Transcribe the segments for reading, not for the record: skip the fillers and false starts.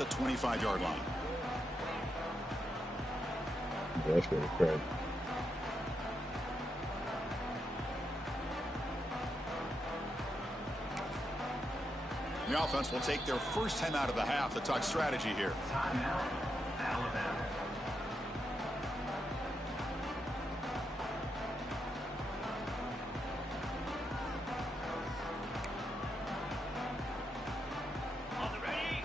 the 25-yard line. That's pretty crazy. The offense will take their first time out of the half to talk strategy here. Timeout, Alabama. On the ready.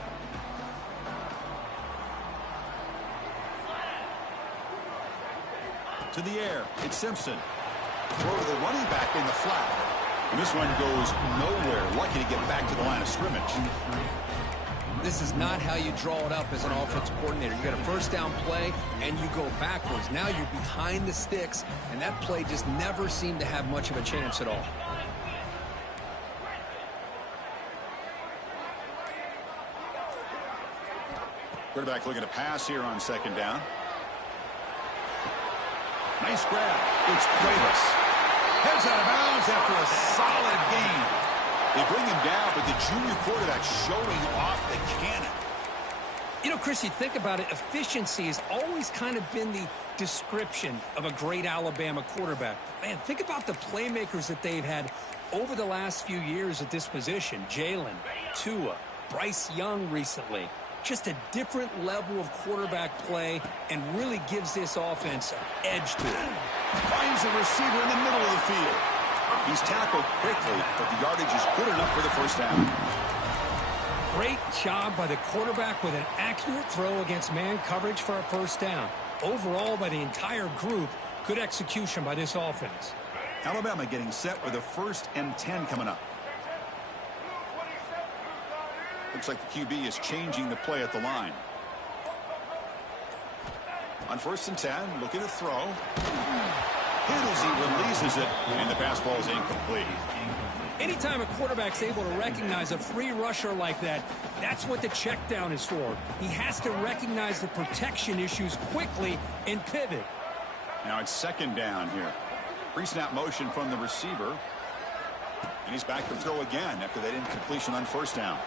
To the air, it's Simpson. Throw to the running back in the flat. And this one goes nowhere. Lucky to get back to the line of scrimmage. This is not how you draw it up as an offensive coordinator. You got a first down play, and you go backwards. Now you're behind the sticks, and that play just never seemed to have much of a chance at all. Quarterback looking to pass here on second down. Nice grab. It's Cuevas. Heads out of bounds after a solid gain. They bring him down, but the junior quarterback showing off the cannon. You know, Chris, you think about it, efficiency has always kind of been the description of a great Alabama quarterback. Man, think about the playmakers that they've had over the last few years at this position. Jalen, Tua, Bryce Young recently. Just a different level of quarterback play and really gives this offense an edge to it. Finds a receiver in the middle of the field. He's tackled quickly, but the yardage is good enough for the first down. Great job by the quarterback with an accurate throw against man coverage for a first down. Overall, by the entire group, good execution by this offense. Alabama getting set with a 1st and 10 coming up. Looks like the QB is changing the play at the line. On 1st and 10, looking to throw. Hit as he releases it, and the pass ball is incomplete. Anytime a quarterback's able to recognize a free rusher like that, that's what the check down is for. He has to recognize the protection issues quickly and pivot. Now it's 2nd down here. Pre-snap motion from the receiver. And he's back to throw again after that incompletion on 1st down.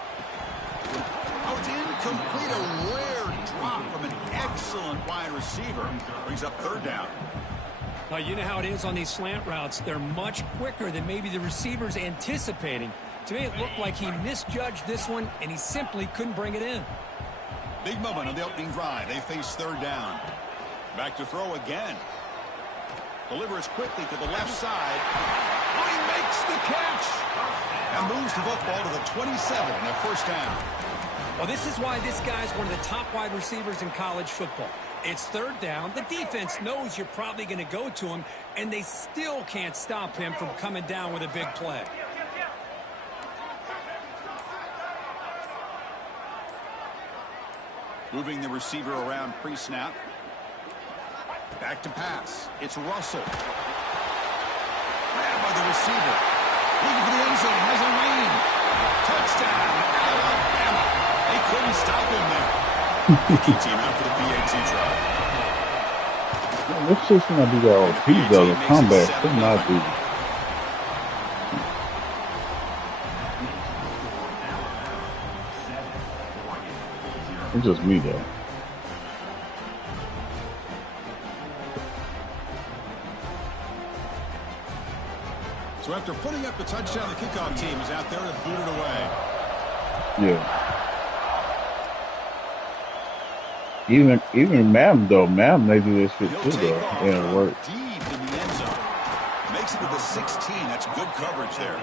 Oh, it's incomplete. A rare drop from an excellent wide receiver. Brings up 3rd down. Now, you know how it is on these slant routes. They're much quicker than maybe the receiver's anticipating. To me, it looked like he misjudged this one, and he simply couldn't bring it in. Big moment on the opening drive. They face 3rd down. Back to throw again. Delivers quickly to the left side. Oh, he makes the catch. And moves the football to the 27 and a 1st down. Well, this is why this guy's one of the top wide receivers in college football. It's 3rd down. The defense knows you're probably going to go to him, and they still can't stop him from coming down with a big play. Moving the receiver around pre-snap. Back to pass. It's Russell. Grabbed by the receiver. Looking for the end zone. Has a lane. Touchdown, Alabama. They couldn't stop him there. Key team out for the PAT try. This is going to be all pizza or combat. Could not be. It's just me, though. So after putting up the touchdown, the kickoff team is out there to boot it away. Yeah. Even Mam though, Mam they do this shit too though. Yeah, it works. Deep in the end zone. Makes it to the 16. That's good coverage there.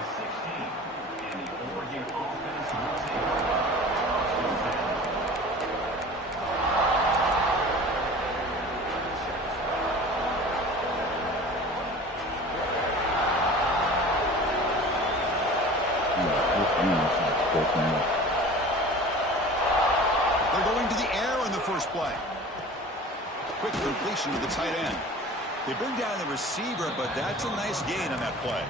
They're going to the air on the first play. Quick completion to the tight end. They bring down the receiver, but that's a nice gain on that play.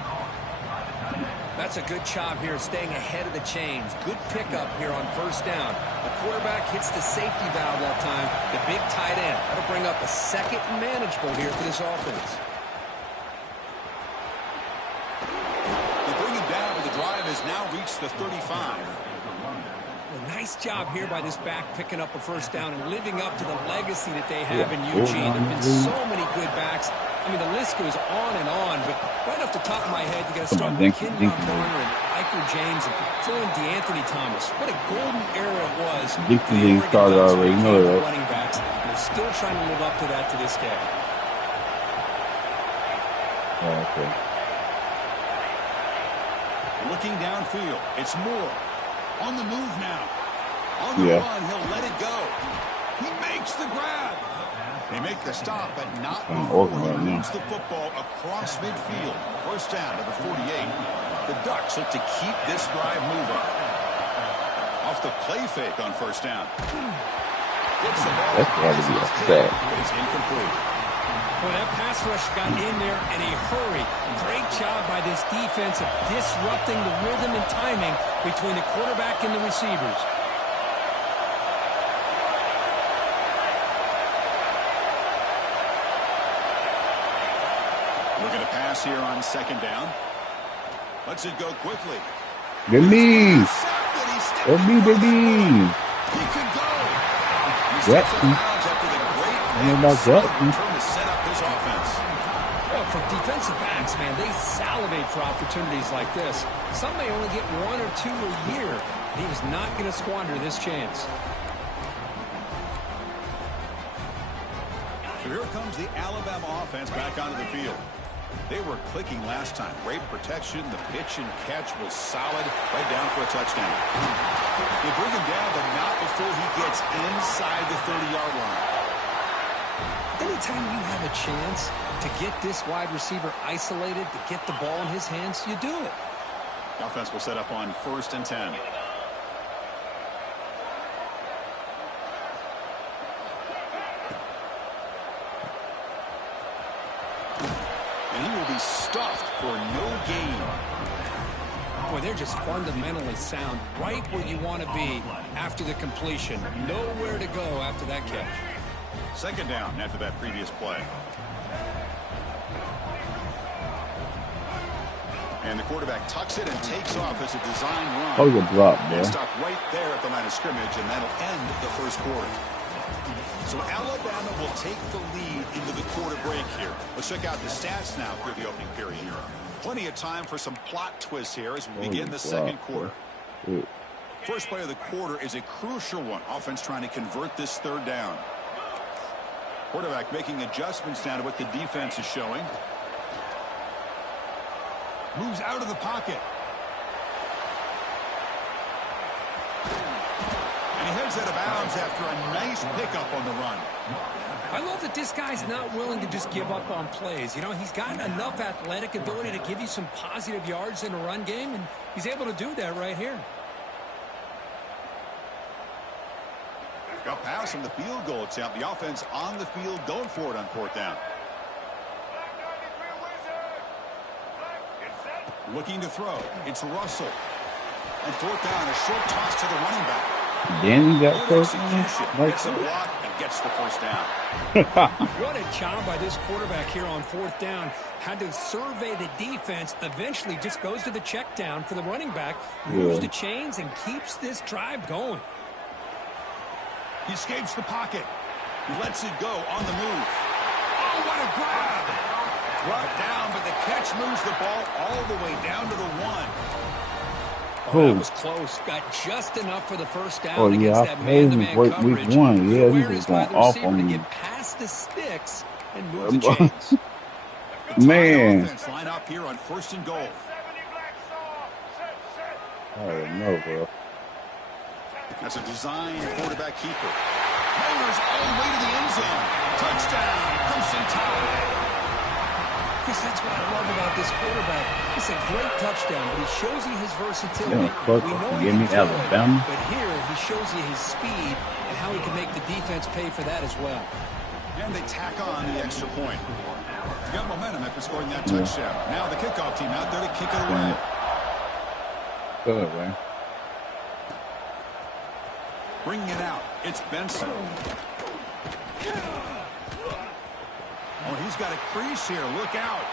That's a good job here staying ahead of the chains. Good pickup here on 1st down. The quarterback hits the safety valve that time. The big tight end. That'll bring up a 2nd and manageable here for this offense. They bring him down, but the drive has now reached the 35. Well, nice job here by this back picking up a first down and living up to the legacy that they have in Eugene. There have been so many good backs. I mean, the list goes on, but right off the top of my head, you got to start with Kenyon Barner and Michael James and throw in DeAnthony Thomas. What a golden era it was. Dixon started already, you know that. Running backs. They're still trying to live up to that to this day. Oh, okay. Looking downfield, it's Moore. On the move now. On the run, he'll let it go. He makes the grab. They make the stop, but not before he moves the football across midfield. First down to the 48. The Ducks look to keep this drive moving. Off the play fake on first down. Gets the ball. That's got to be upset. But it's incomplete. Well, that pass rush got in there in a hurry. Great job by this defense of disrupting the rhythm and timing between the quarterback and the receivers. Looking to pass here on second down. Lets it go quickly. Get me. Get me, baby. He could go. He steps out of bounds after the great turn to set up his offense. Well, for defensive backs, man, they salivate for opportunities like this. Some may only get one or two a year. He was not going to squander this chance. So here comes the Alabama offense back onto the field. They were clicking last time. Great protection. The pitch and catch was solid. Right down for a touchdown. They bring him down, but not before he gets inside the 30-yard line. Anytime you have a chance to get this wide receiver isolated, to get the ball in his hands, you do it. The offense will set up on 1st and 10. And he will be stuffed for no gain. Boy, they're just fundamentally sound, right where you want to be after the completion. Nowhere to go after that catch. Second down after that previous play. And the quarterback tucks it and takes off as a design run. Oh, you drop, man. Stop right there at the line of scrimmage, and that'll end the first quarter. So Alabama will take the lead into the quarter break here. Let's check out the stats now through the opening period. Plenty of time for some plot twists here as we begin the second quarter. First play of the quarter is a crucial one. Offense trying to convert this third down. Quarterback making adjustments down to what the defense is showing. Moves out of the pocket. And he heads out of bounds after a nice pickup on the run. I love that this guy's not willing to just give up on plays. You know, he's got enough athletic ability to give you some positive yards in a run game, and he's able to do that right here. Got pass from the field goal attempt. The offense on the field going for it on fourth down. Looking to throw. It's Russell. And fourth down, a short toss to the running back. Danny got first down. Gets a block and gets the first down. What a job by this quarterback here on fourth down. Had to survey the defense. Eventually just goes to the check down for the running back. Moves the chains and keeps this drive going. He escapes the pocket. He lets it go on the move. Oh, what a grab! Brought down, but the catch moves the ball all the way down to the 1. Oh, that was close. Got just enough for the first down against that man-to-man coverage. Week 1. Yeah, he was going off on to me. get past the sticks and move the chains. Man. Offense line up here on 1st and goal. I don't know, bro. That's a design quarterback keeper. Motors all the way to the end zone. Touchdown, Crimson Tide. Chris, that's what I love about this quarterback. It's a great touchdown, but he shows you his versatility. We know he can throw it, but here he shows you his speed and how he can make the defense pay for that as well. And they tack on the extra point. Got momentum after scoring that touchdown. Now the kickoff team out there to kick it away. Good, man. Bringing it out, it's Benson. Oh, he's got a crease here. Look out.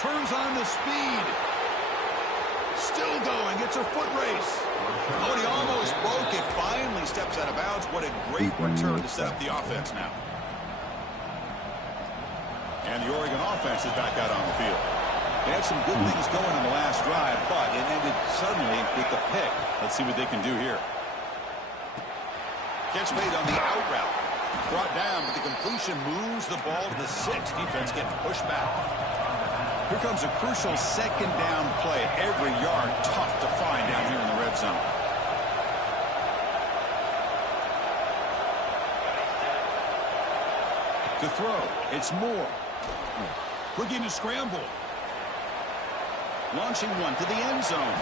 Turns on the speed. Still going. It's a foot race. Oh, and he almost broke it. Finally steps out of bounds. What a great return to set up the offense now. And the Oregon offense is back out on the field. They had some good things going on the last drive, but it ended suddenly with the pick. Let's see what they can do here. Catch made on the out route. Brought down, but the completion moves the ball to the 6. Defense getting pushed back. Here comes a crucial second down play. Every yard tough to find down here in the red zone. To throw, it's Moore. Looking to scramble. Launching one to the end zone.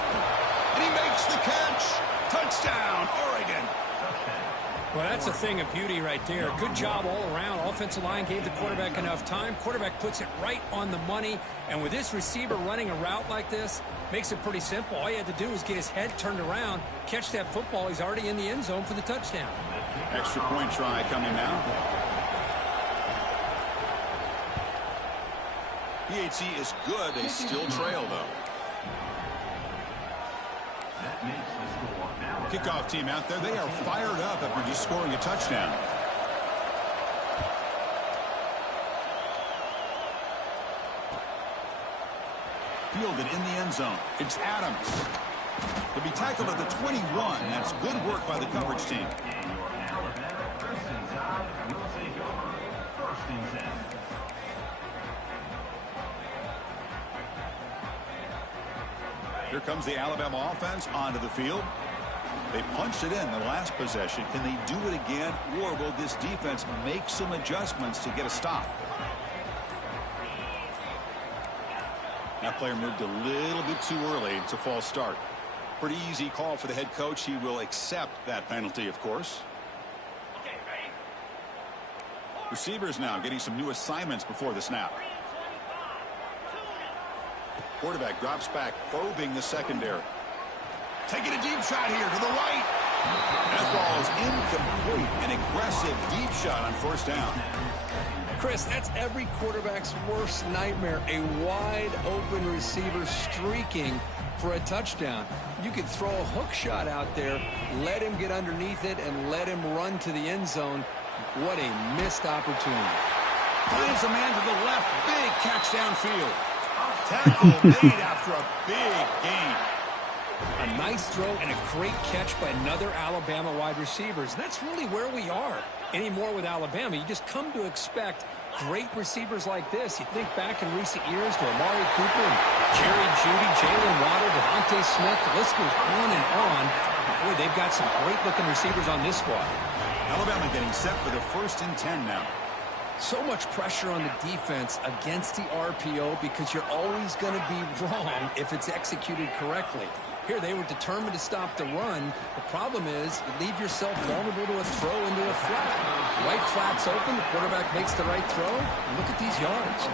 And he makes the catch. Touchdown, Oregon. Well, that's a thing of beauty right there. Good job all around. Offensive line gave the quarterback enough time. Quarterback puts it right on the money. And with this receiver running a route like this, makes it pretty simple. All he had to do was get his head turned around, catch that football. He's already in the end zone for the touchdown. Extra point try coming now. PHC is good. They still trail, though. That makes the score now. Kickoff team out there. They are fired up after just scoring a touchdown. Fielded in the end zone. It's Adams. To be tackled at the 21. That's good work by the coverage team. Alabama, first and 10. Will take over. First and 10. Here comes the Alabama offense onto the field. They punched it in the last possession. Can they do it again, or will this defense make some adjustments to get a stop? That player moved a little bit too early. It's a false start. Pretty easy call for the head coach. He will accept that penalty, of course. Okay, ready? Receivers now getting some new assignments before the snap. Quarterback drops back, probing the secondary. Taking a deep shot here to the right. That ball is incomplete. An aggressive deep shot on first down. Chris, that's every quarterback's worst nightmare. A wide open receiver streaking for a touchdown. You could throw a hook shot out there, let him get underneath it, and let him run to the end zone. What a missed opportunity. Finds a man to the left. Big catch downfield. Tackle made after a big gain. A nice throw and a great catch by another Alabama wide receivers. That's really where we are anymore with Alabama. You just come to expect great receivers like this. You think back in recent years to Amari Cooper and Jerry Jeudy, Jalen Waddle, Devontae Smith. The list goes on and on. Boy, they've got some great-looking receivers on this squad. Alabama getting set for the 1st and 10 now. So much pressure on the defense against the RPO because you're always going to be wrong if it's executed correctly. Here, they were determined to stop the run. The problem is you leave yourself vulnerable to a throw into a flat. Right flat's open. The quarterback makes the right throw. Look at these yards.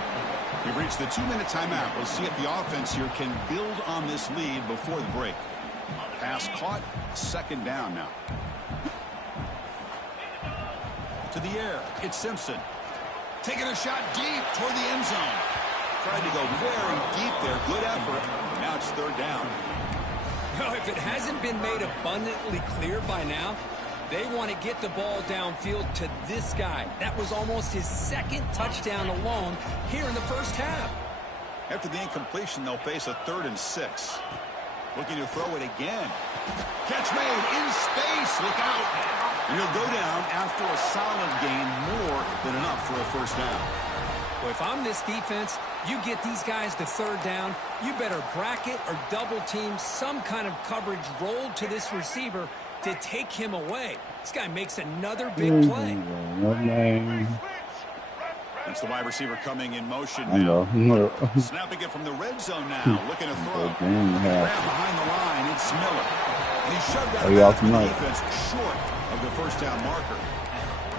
We've reached the 2-minute timeout. We'll see if the offense here can build on this lead before the break. Pass caught. 2nd down now. To the air. It's Simpson. Taking a shot deep toward the end zone. Tried to go very deep there. Good effort. Now it's 3rd down. Well, if it hasn't been made abundantly clear by now, they want to get the ball downfield to this guy. That was almost his 2nd touchdown alone here in the first half. After the incompletion, they'll face a 3rd and 6. Looking to throw it again. Catch made in space. Look out. And he'll go down after a solid gain, more than enough for a 1st down. Well, if I'm this defense, you get these guys to 3rd down, you better bracket or double team some kind of coverage rolled to this receiver to take him away. This guy makes another big play. It's the wide receiver coming in motion now. Snapping it from the red zone now. Looking to throw. Grab behind the line. It's Miller. And he shoved out back to the defense short of the 1st down marker.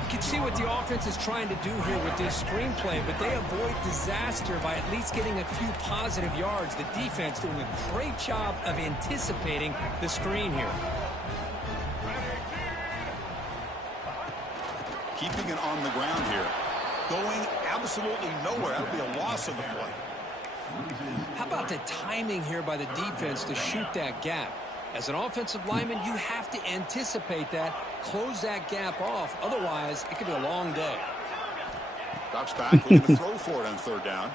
You can see what the offense is trying to do here with this screenplay, but they avoid disaster by at least getting a few positive yards. The defense doing a great job of anticipating the screen here. Keeping it on the ground here. Going absolutely nowhere. That'll be a loss of the play. How about the timing here by the defense to shoot that gap? As an offensive lineman, you have to anticipate that, close that gap off. Otherwise, it could be a long day. Drops back, looking to throw for it on third down.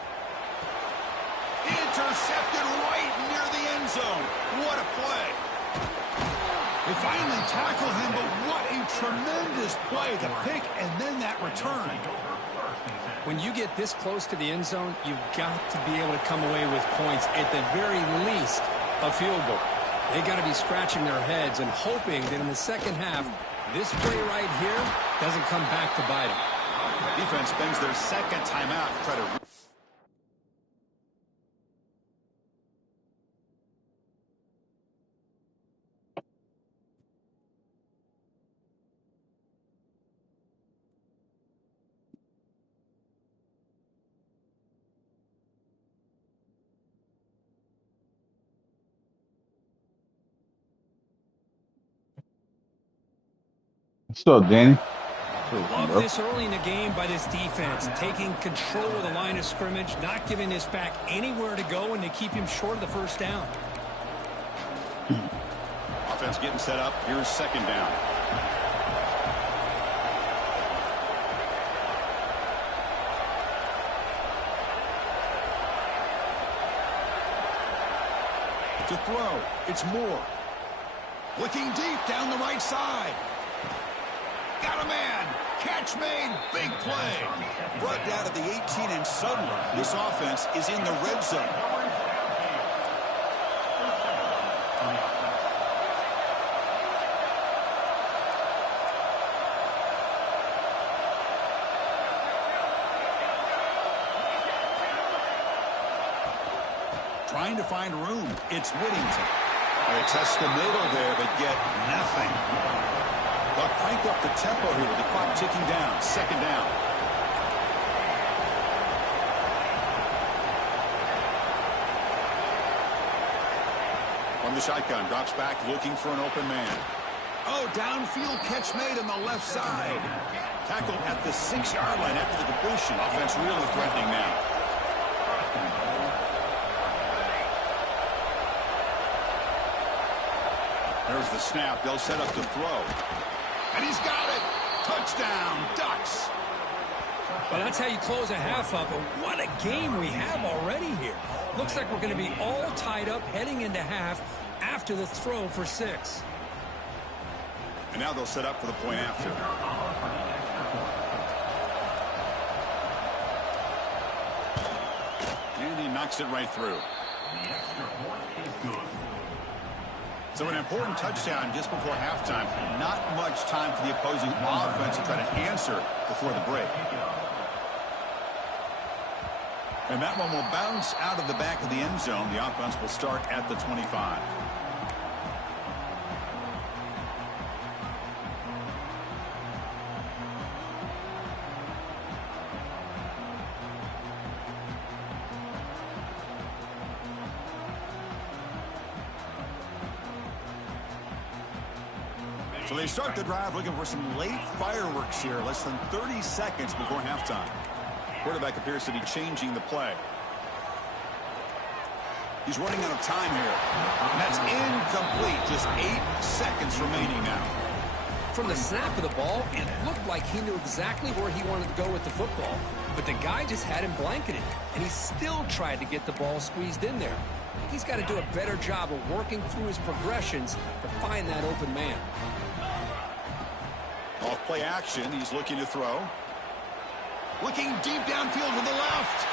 Intercepted right near the end zone. What a play. They finally tackle him, but what a tremendous play. The pick and then that return. When you get this close to the end zone, you've got to be able to come away with points, at the very least, a field goal. They got to be scratching their heads and hoping that in the second half, this play right here doesn't come back to bite them. Defense spends their second timeout to try to... What's up, Danny? Love this early in the game by this defense, taking control of the line of scrimmage, not giving this back anywhere to go, and they keep him short of the first down. Offense getting set up. Here's second down. To throw, it's Moore. Looking deep down the right side. Got a man. Catch made. Big play. Brought down to the 18, and suddenly this offense is in the red zone. Trying to find room. It's Whittington. They test the middle there, but get nothing. They'll crank up the tempo here with the clock ticking down. Second down. From the shotgun, drops back, looking for an open man. Oh, downfield catch made on the left side. Tackled at the 6-yard line after the completion. Offense really threatening now. There's the snap. They'll set up the throw. And he's got it. Touchdown, Ducks. Well, that's how you close a half up. But what a game we have already here. Looks like we're going to be all tied up heading into half after the throw for 6. And now they'll set up for the point after. And he knocks it right through. So an important touchdown just before halftime. Not much time for the opposing offense to try to answer before the break. And that one will bounce out of the back of the end zone. The offense will start at the 25. So they start the drive looking for some late fireworks here, less than 30 seconds before halftime. Quarterback appears to be changing the play. He's running out of time here. And that's incomplete. Just 8 seconds remaining now. From the snap of the ball, it looked like he knew exactly where he wanted to go with the football. But the guy just had him blanketed, and he still tried to get the ball squeezed in there. I think he's got to do a better job of working through his progressions to find that open man. Off play action, he's looking to throw. Looking deep downfield to the left.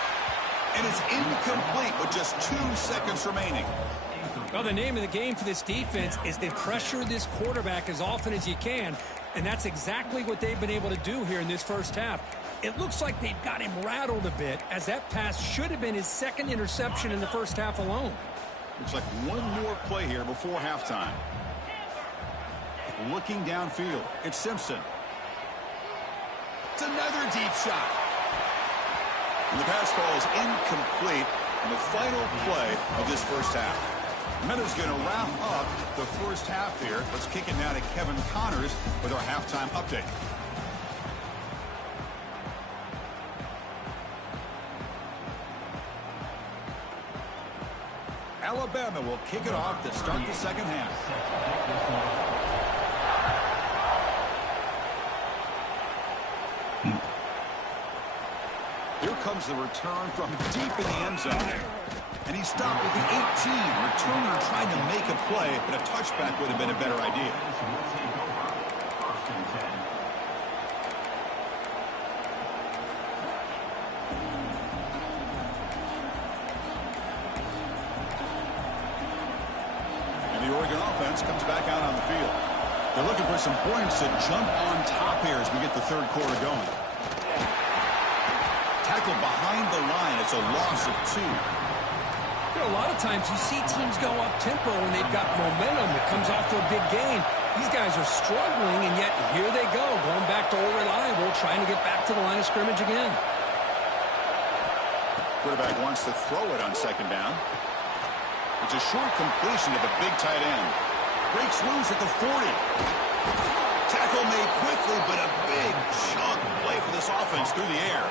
And it's incomplete with just 2 seconds remaining. Well, the name of the game for this defense is to pressure this quarterback as often as you can, and that's exactly what they've been able to do here in this first half. It looks like they've got him rattled a bit, as that pass should have been his 2nd interception in the first half alone. Looks like one more play here before halftime. Looking downfield, it's Simpson. It's another deep shot. And the pass falls incomplete in the final play of this first half. Meadows going to wrap up the first half here. Let's kick it now to Kevin Connors with our halftime update. Alabama will kick it off to start the second half. Here comes the return from deep in the end zone. And he stopped at the 18. Returner trying to make a play, but a touchback would have been a better idea. And the Oregon offense comes back out on the field. They're looking for some points to jump on top here as we get the third quarter going. Tackle behind the line. It's a loss of 2. You know, a lot of times you see teams go up-tempo when they've got momentum. It comes off to a big gain. These guys are struggling, and yet here they go, going back to old reliable, trying to get back to the line of scrimmage again. Quarterback wants to throw it on second down. It's a short completion to the big tight end. Breaks loose at the 40. Tackle made quickly, but a big chunk play for this offense through the air.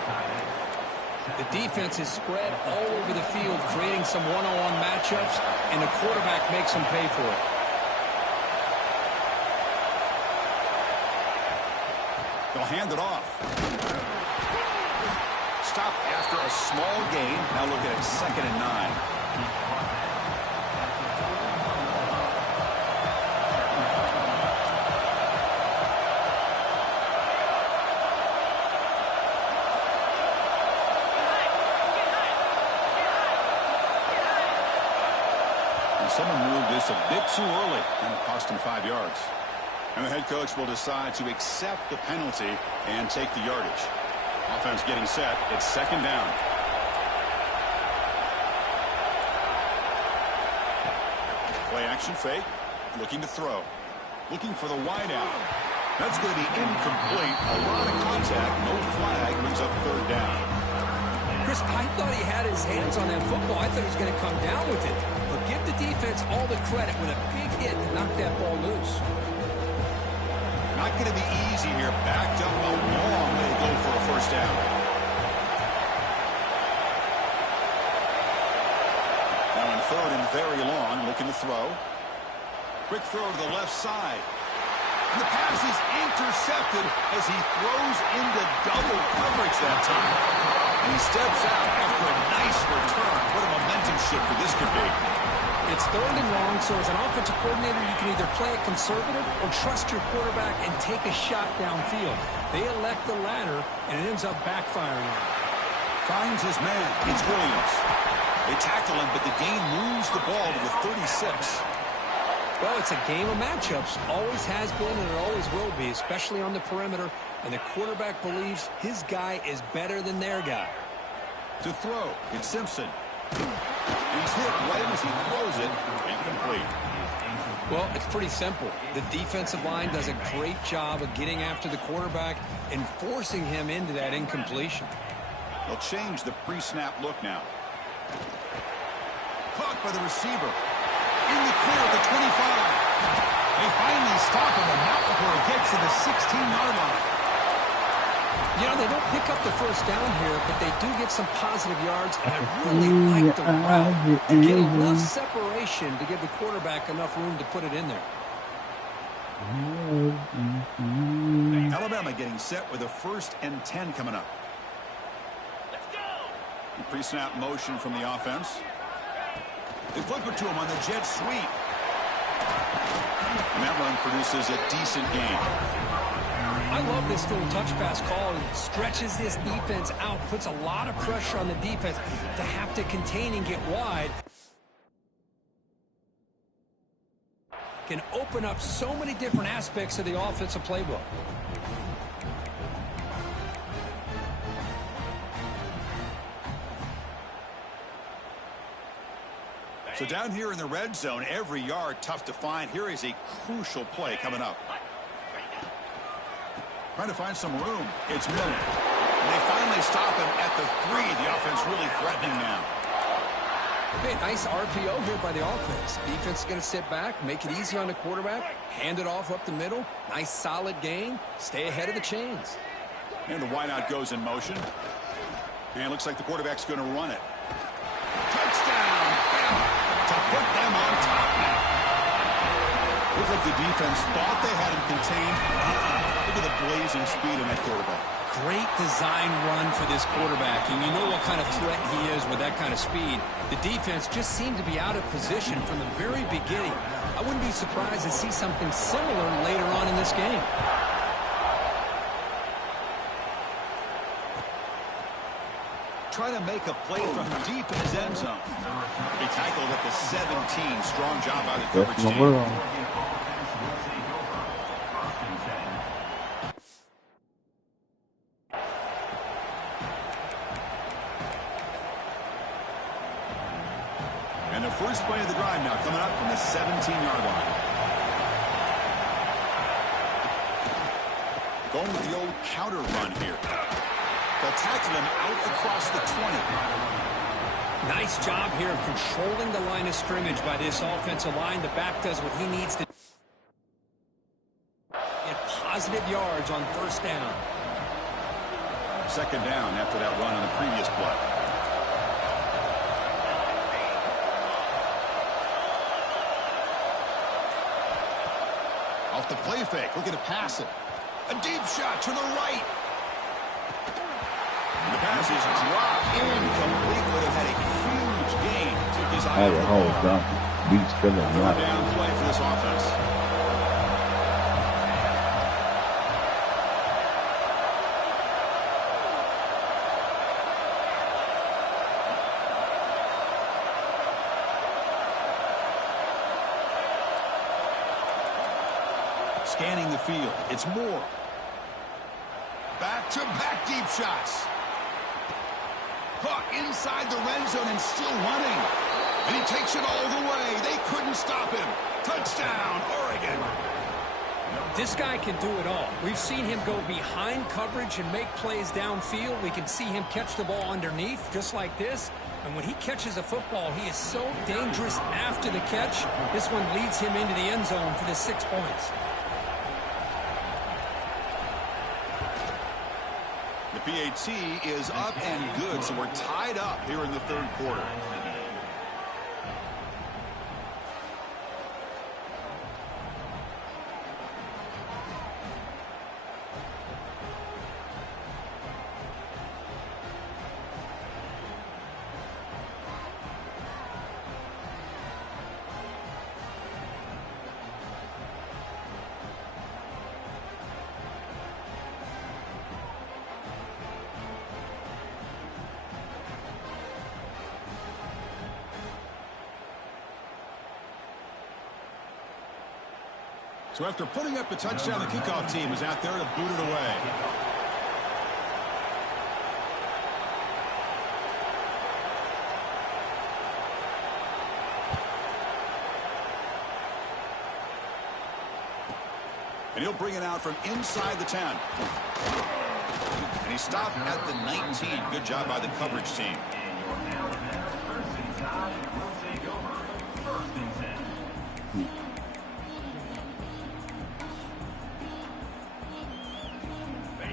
The defense is spread all over the field, creating some one-on-one matchups, and the quarterback makes them pay for it. They'll hand it off. Stop after a small gain. Now look at it, 2nd and 9. Someone moved this a bit too early, and it cost him 5 yards. And the head coach will decide to accept the penalty and take the yardage. Offense getting set. It's 2nd down. Play action fake. Looking to throw. Looking for the wide out. That's going to be incomplete. A lot of contact. No flag. Brings up 3rd down. Chris, I thought he had his hands on that football. I thought he was going to come down with it. But give the defense all the credit with a big hit to knock that ball loose. Not going to be easy here. Backed up a long way to go for a 1st down. Now in 3rd and very long, looking to throw. Quick throw to the left side. And the pass is intercepted as he throws into double coverage that time. And he steps out after a nice return. What a momentum shifter this could be. It's 3rd and long, so as an offensive coordinator, you can either play it conservative or trust your quarterback and take a shot downfield. They elect the latter, and it ends up backfiring on him. Finds his man. It's Williams. They tackle him, but the gain moves the ball to the 36. Well, it's a game of matchups. Always has been, and it always will be, especially on the perimeter. And the quarterback believes his guy is better than their guy. To throw, it's Simpson. He's hit right as he throws it. Incomplete. Well, it's pretty simple. The defensive line does a great job of getting after the quarterback and forcing him into that incompletion. They'll change the pre-snap look now. Caught by the receiver. In the clear at the 25. They finally stop him, and not before he gets to the 16-yard line. You know, they don't pick up the 1st down here, but they do get some positive yards, and I really like the route to get enough separation to give the quarterback enough room to put it in there. Alabama getting set with a 1st and 10 coming up. Let's go! Pre-snap motion from the offense. They flip it to him on the jet sweep. And that run produces a decent gain. I love this little touch pass call. It stretches this defense out, puts a lot of pressure on the defense to have to contain and get wide. Can open up so many different aspects of the offensive playbook. So down here in the red zone, every yard tough to find. Here is a crucial play coming up. Trying to find some room. It's Miller. And they finally stop him at the 3. The offense really threatening now. Hey, nice RPO here by the offense. Defense is going to sit back, make it easy on the quarterback, hand it off up the middle. Nice solid gain. Stay ahead of the chains. And the wideout goes in motion. And it looks like the quarterback's going to run it. Touchdown! Bama. To put them on top now. Looks like the defense thought they had him contained. Look at the blazing speed in that quarterback. Great design run for this quarterback, and you know what kind of threat he is with that kind of speed. The defense just seemed to be out of position from the very beginning. I wouldn't be surprised to see something similar later on in this game. Trying to make a play from deep in his end zone. He tackled at the 17. Strong job by the coverage team. And the first play of the drive now coming up from the 17-yard line. Going with the old counter run here. They'll tackle him out across the 20. Nice job here of controlling the line of scrimmage by this offensive line. The back does what he needs to get positive yards on first down. Second down after that run on the previous play. Off the play fake, looking to pass it. A deep shot to the right. And the pass is dropped incomplete. Would have had a huge gain. Took his eye off the ball. Third down play for this offense. Scanning the field. It's Moore. Back-to-back deep shots. Caught inside the red zone and still running. And he takes it all the way. They couldn't stop him. Touchdown, Oregon. This guy can do it all. We've seen him go behind coverage and make plays downfield. We can see him catch the ball underneath, just like this. And when he catches a football, he is so dangerous after the catch. This one leads him into the end zone for the 6 points. The PAT is up and good, so we're tied up here in the third quarter. So after putting up a touchdown, the kickoff team is out there to boot it away. And he'll bring it out from inside the 10. And he stopped at the 19. Good job by the coverage team.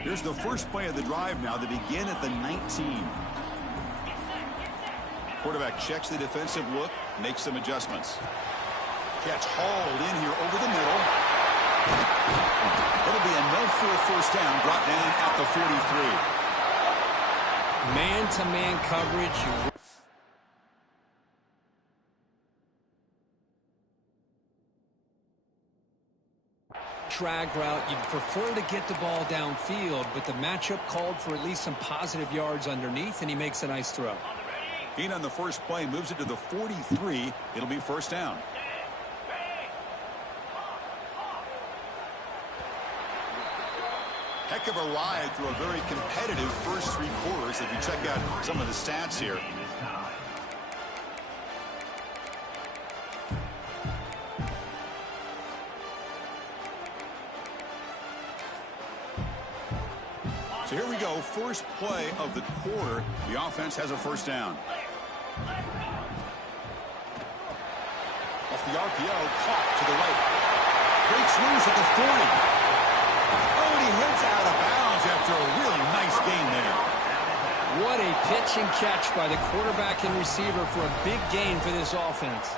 Here's the first play of the drive now. They begin at the 19. Quarterback checks the defensive look, makes some adjustments. Catch hauled in here over the middle. It'll be a no-full first down, brought down at the 43. Man-to-man coverage. Drag route, you'd prefer to get the ball downfield, but the matchup called for at least some positive yards underneath, and he makes a nice throw. Keen on the first play, moves it to the 43. It'll be first down. Heck of a ride through a very competitive first three quarters if you check out some of the stats here. So here we go, first play of the quarter. The offense has a first down. Off the RPO, caught to the right. Breaks loose at the 40. Oh, and he heads out of bounds after a really nice gain there. What a pitch and catch by the quarterback and receiver for a big gain for this offense.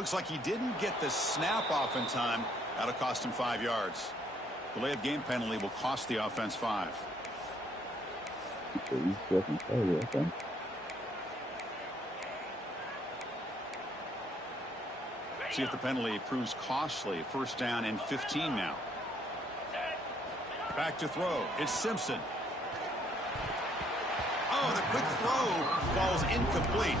Looks like he didn't get the snap off in time. That'll cost him 5 yards. Delay of game penalty will cost the offense 5. Okay, he's definitely okay. See if the penalty proves costly. First down and 15 now. Back to throw. It's Simpson. Oh, the quick throw falls incomplete.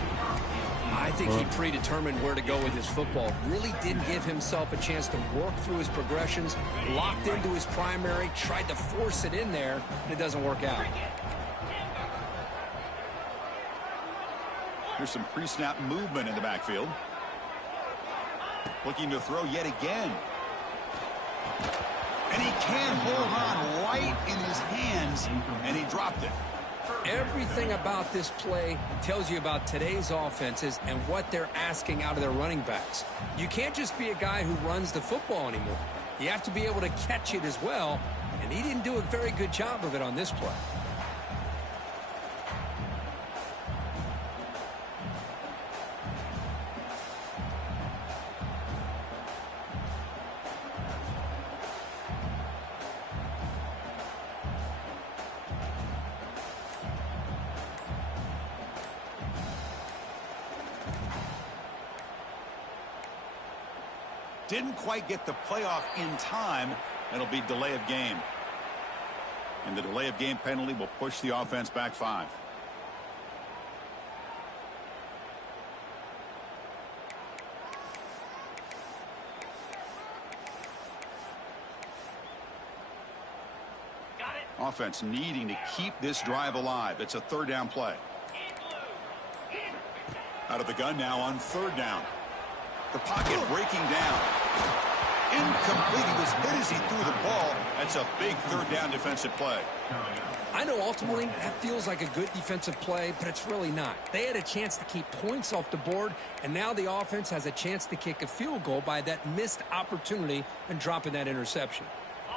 I think he predetermined where to go with his football. Really didn't give himself a chance to work through his progressions. Locked into his primary, tried to force it in there, and it doesn't work out. Here's some pre-snap movement in the backfield. Looking to throw yet again. And he can't hold on right in his hands, and he dropped it. Everything about this play tells you about today's offenses and what they're asking out of their running backs. You can't just be a guy who runs the football anymore. You have to be able to catch it as well, and he didn't do a very good job of it on this play. Didn't quite get the playoff in time. It'll be delay of game. And the delay of game penalty will push the offense back 5. Got it. Offense needing to keep this drive alive. It's a third down play. Out of the gun now on third down. The pocket breaking down. Incomplete. He was hit as he threw the ball. That's a big third down defensive play. I know ultimately that feels like a good defensive play, but it's really not. They had a chance to keep points off the board, and now the offense has a chance to kick a field goal by that missed opportunity and dropping that interception.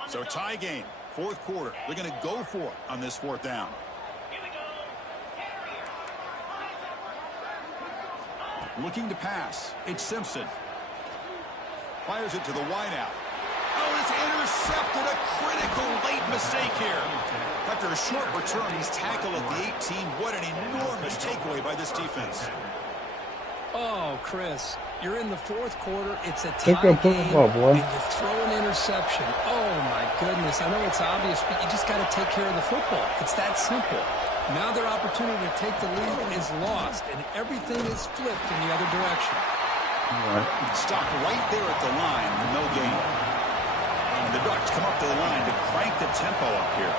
So tie game, fourth quarter. They're going to go for it on this fourth down. Here we go. Looking to pass. It's Simpson. Fires it to the wideout. Oh, it's intercepted. A critical late mistake here. After a short return, he's tackled at the 18. What an enormous takeaway by this defense. Oh, Chris, you're in the fourth quarter. It's a Pick tie up the game, ball, boy. and you throw an interception. Oh, my goodness. I know it's obvious, but you just got to take care of the football. It's that simple. Now their opportunity to take the lead is lost, and everything is flipped in the other direction. Right. Stopped right there at the line. No gain. And the Ducks come up to the line to crank the tempo up here.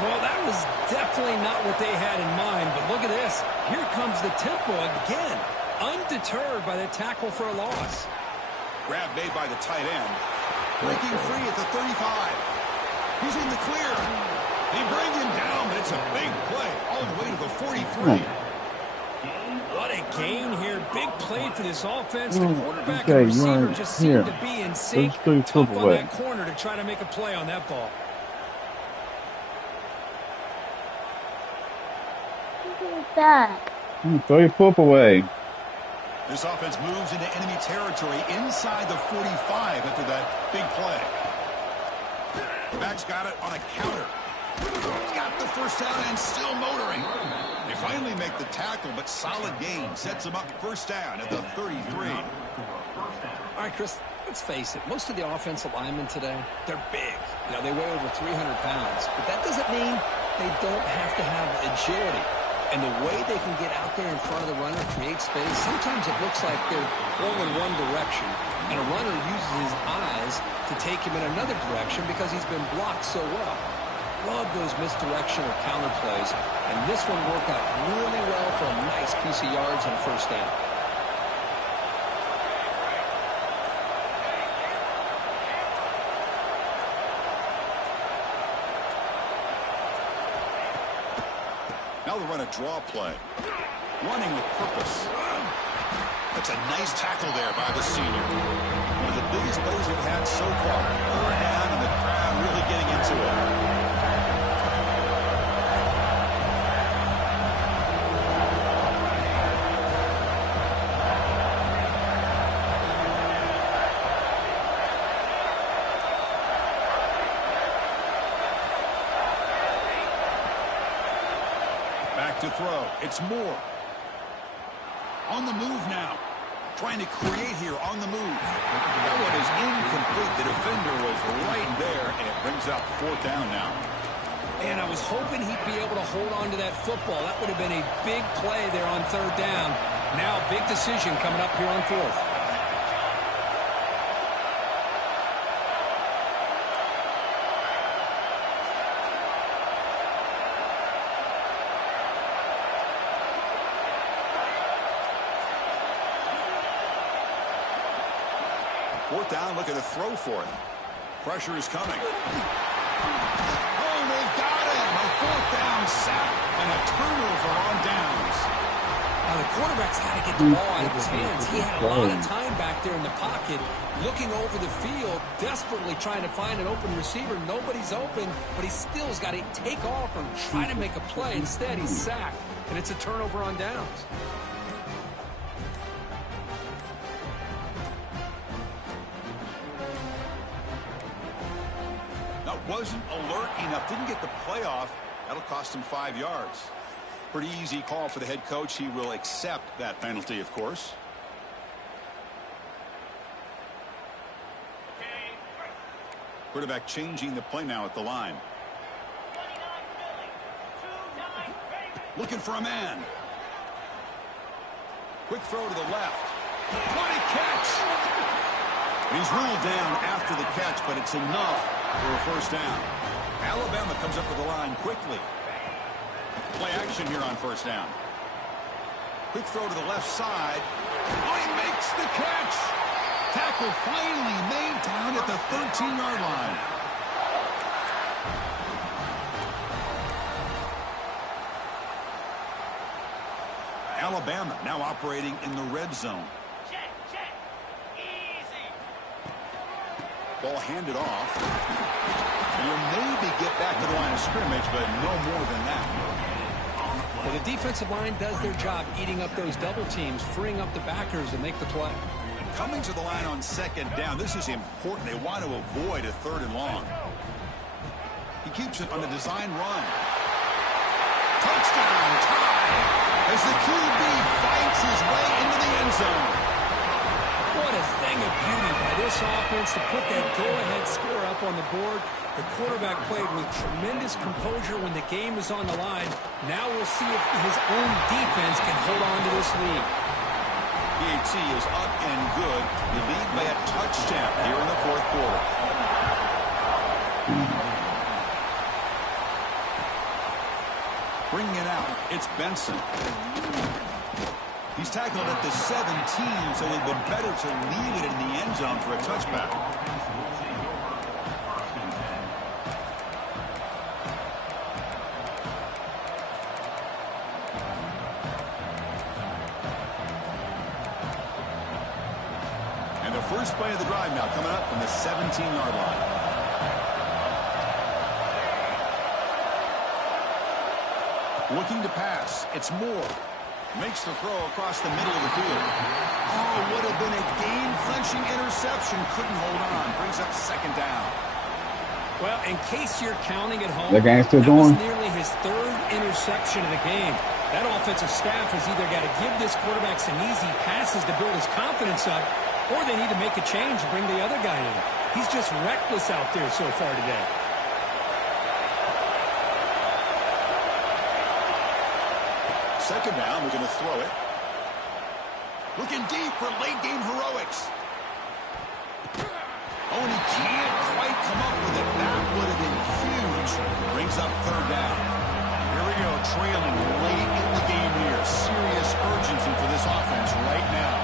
Well, that was definitely not what they had in mind, but look at this. Here comes the tempo again. Undeterred by the tackle for a loss. Grab made by the tight end. Breaking free at the 35. He's in the clear. They bring him down, but it's a big play all the way to the 43. What a gain here. Big play for this offense. The quarterback Okay, and receiver right just seem here. to be in sync. Let's do Tough flip on away. that corner to try to make a play on that ball. What is that? Throw your poop away. This offense moves into enemy territory inside the 45 after that big play. Back's got it on a counter. Got the first down and still motoring. They finally make the tackle, but solid gain sets them up first down at the 33. All right, Chris, let's face it. Most of the offensive linemen today, they're big. You know, they weigh over 300 pounds. But that doesn't mean they don't have to have agility. And the way they can get out there in front of the runner, create space, sometimes it looks like they're going in one direction, and a runner uses his eyes to take him in another direction because he's been blocked so well. Love those misdirection or counter plays, and this one worked out really well for a nice piece of yards and a first down. Now they run a draw play. Running with purpose. That's a nice tackle there by the senior. One of the biggest plays we've had so far. Third down and the crowd really getting into it. To throw. It's Moore. On the move now. Trying to create here on the move. That one is incomplete. The defender was right there, and it brings up 4th down now. And I was hoping he'd be able to hold on to that football. That would have been a big play there on 3rd down. Now, big decision coming up here on 4th. Fourth down, looking to throw for it. Pressure is coming. Oh, they've got him. A 4th down sack and a turnover on downs. Now, the quarterback's got to get the ball out of his hands. He had a lot of time back there in the pocket, looking over the field, desperately trying to find an open receiver. Nobody's open, but he still's got to take off and try to make a play. Instead, he's sacked, and it's a turnover on downs. Wasn't alert enough, didn't get the play off. That'll cost him 5 yards. Pretty easy call for the head coach. He will accept that penalty, of course. Quarterback changing the play now at the line. Looking for a man. Quick throw to the left. What a catch! He's ruled down after the catch, but it's enough for a 1st down. Alabama comes up with the line quickly. Play action here on 1st down. Quick throw to the left side. Oh, he makes the catch. Tackle finally made down at the 13-yard line. Alabama now operating in the red zone. Ball handed off. And you'll maybe get back to the line of scrimmage, but no more than that. Well, the defensive line does their job eating up those double teams, freeing up the backers to make the play. Coming to the line on 2nd down. This is important. They want to avoid a 3rd and long. He keeps it on the design run. Touchdown tie as the QB fights his way into the end zone. What a thing of beauty by this offense to put that go-ahead score up on the board. The quarterback played with tremendous composure when the game was on the line. Now we'll see if his own defense can hold on to this lead. PAT is up and good. You lead by a touchdown here in the 4th quarter. Bringing it out, it's Benson. He's tackled at the 17, so it would have been better to leave it in the end zone for a touchback. And the first play of the drive now coming up from the 17-yard line. Looking to pass. It's Moore. Makes the throw across the middle of the field. Oh, would have been a game-clinching interception. Couldn't hold on. Brings up 2nd down. Well, in case you're counting at home, The game's still that was going. nearly his 3rd interception of the game. That offensive staff has either got to give this quarterback some easy passes to build his confidence up, or they need to make a change and bring the other guy in. He's just reckless out there so far today. Second down, we're going to throw it. Looking deep for late-game heroics. Oh, and he can't quite come up with it. That would have been huge. Brings up 3rd down. Here we go, trailing late in the game here. Serious urgency for this offense right now.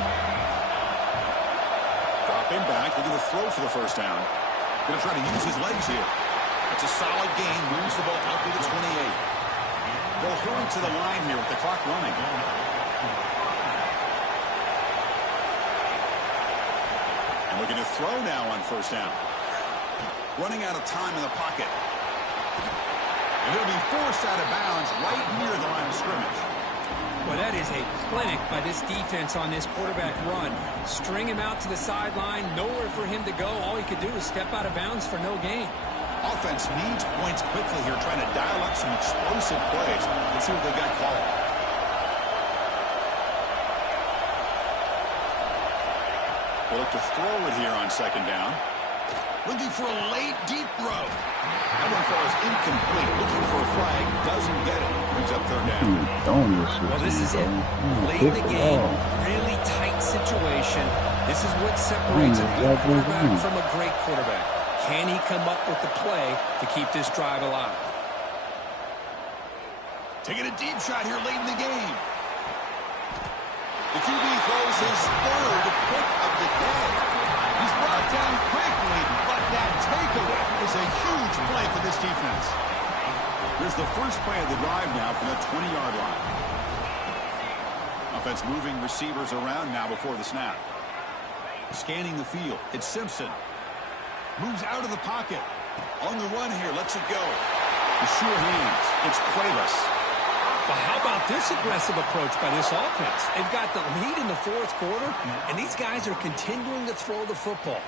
Dropping back, we're going to throw for the 1st down. Going to try to use his legs here. It's a solid gain, moves the ball out to the 28. They'll hurry to the line here with the clock running. And we're going to throw now on 1st down. Running out of time in the pocket. And he'll be forced out of bounds right near the line of scrimmage. Well, that is a clinic by this defense on this quarterback run. String him out to the sideline, nowhere for him to go. All he could do is step out of bounds for no gain. Offense needs points quickly here, trying to dial up some explosive plays. Let's see what they've got called. They'll look to throw it here on second down. Looking for a late, deep throw. That one falls incomplete. Looking for a flag. Doesn't get it. Brings up third down. Well, this is it. Late in the game, really tight situation. This is what separates a good quarterback from a great quarterback. Can he come up with the play to keep this drive alive? Taking a deep shot here late in the game. The QB throws his third pick of the day. He's brought down quickly, but that takeaway is a huge play for this defense. Here's the first play of the drive now from the 20-yard line. Offense moving receivers around now before the snap. Scanning the field. It's Simpson. Moves out of the pocket. On the run here. Lets it go. The sure hands. It's playless. Well, how about this aggressive approach by this offense? They've got the lead in the fourth quarter, and these guys are continuing to throw the football.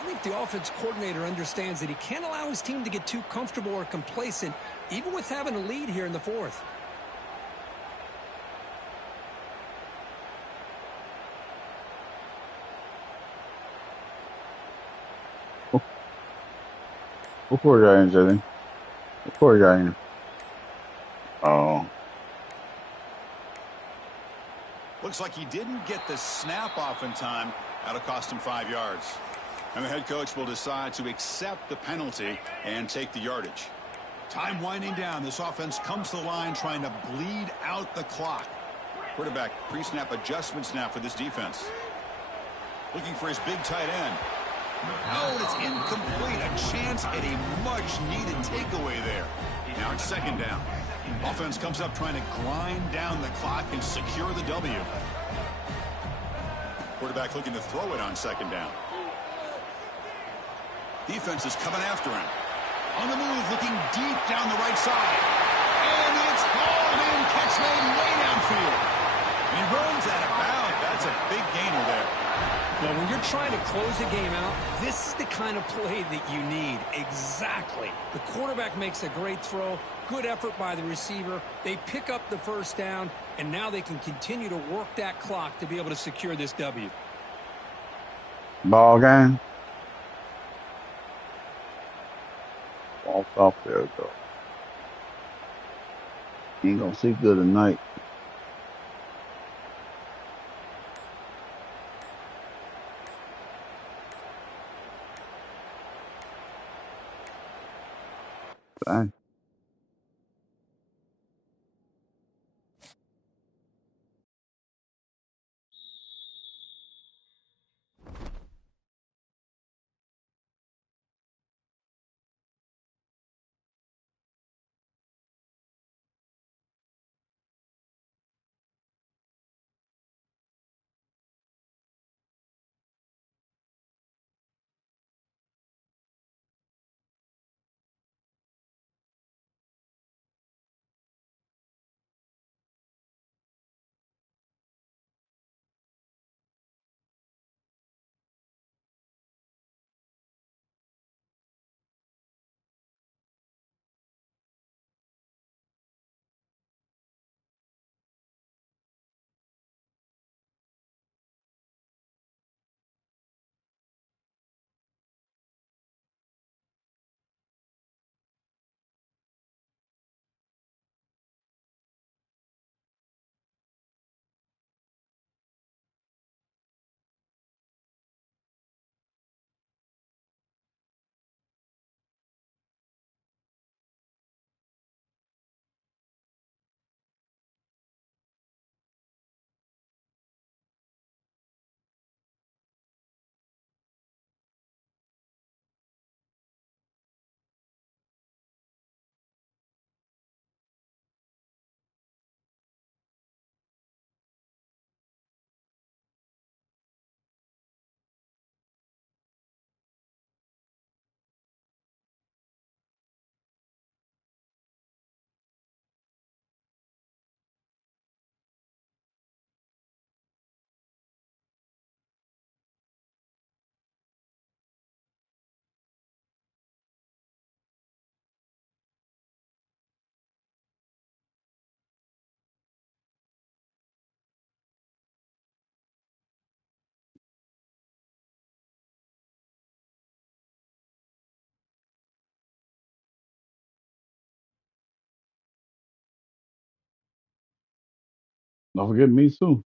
I think the offense coordinator understands that he can't allow his team to get too comfortable or complacent, even with having a lead here in the fourth. Before guy in, Jesse. Before guy in. Oh. Looks like he didn't get the snap off in time. That'll cost him 5 yards. And the head coach will decide to accept the penalty and take the yardage. Time winding down. This offense comes to the line trying to bleed out the clock. Quarterback pre-snap adjustment snap for this defense. Looking for his big tight end. Oh, it's incomplete. A chance at a much-needed takeaway there. Now it's second down. Offense comes up trying to grind down the clock and secure the W. Quarterback looking to throw it on second down. Defense is coming after him. On the move, looking deep down the right side. And it's hauled in. Catch made way downfield. And he runs out of bounds. That's a big gainer there. Well, when you're trying to close a game out, this is the kind of play that you need. Exactly. The quarterback makes a great throw. Good effort by the receiver. They pick up the first down, and now they can continue to work that clock to be able to secure this W. Ball game. Ball off there, though. Ain't gonna see good tonight. Dang. Don't forget me too.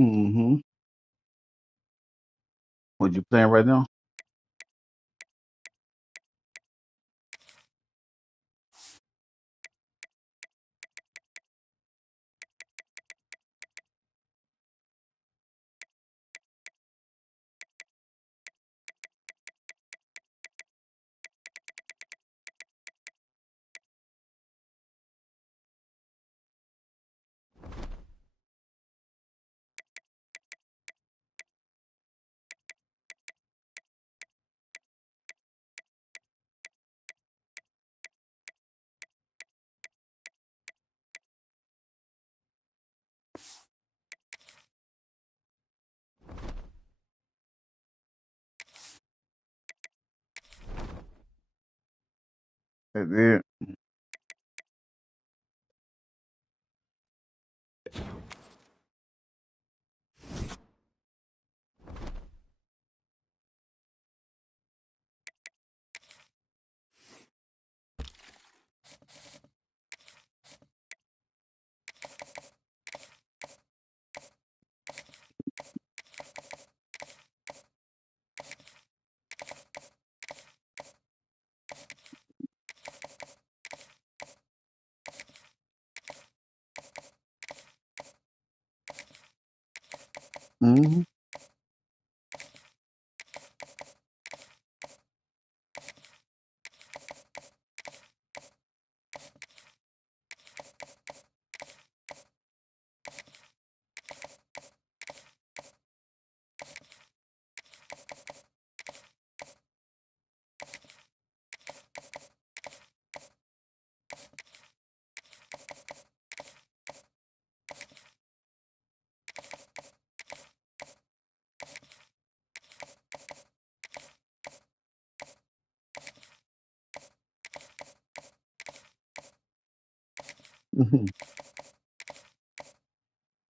Mm-hmm. What you playing right now? That's it. Mm-hmm. Mm-hmm.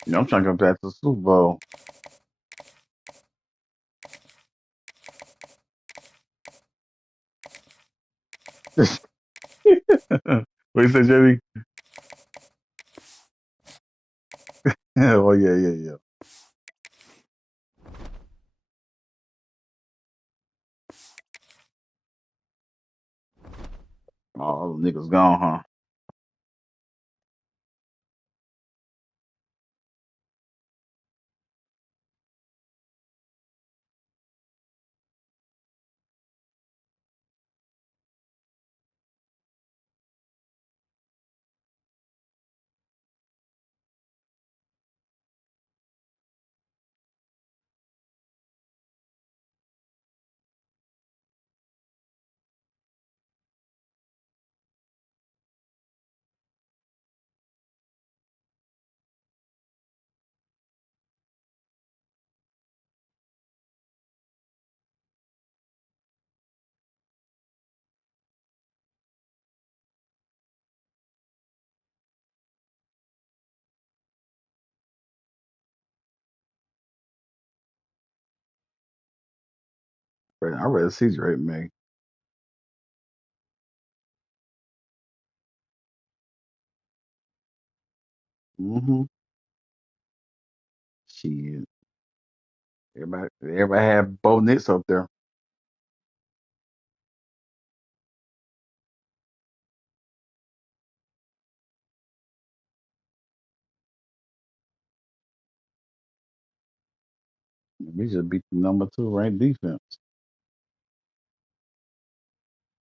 You know, I'm trying to come back to the Super Bowl. What you say, JB? Oh yeah, yeah, yeah. All the niggas gone, huh? I read Caesar rate me. Mm-hmm. Shit. Everybody had Bo Nix up there. We just beat the number two ranked defense.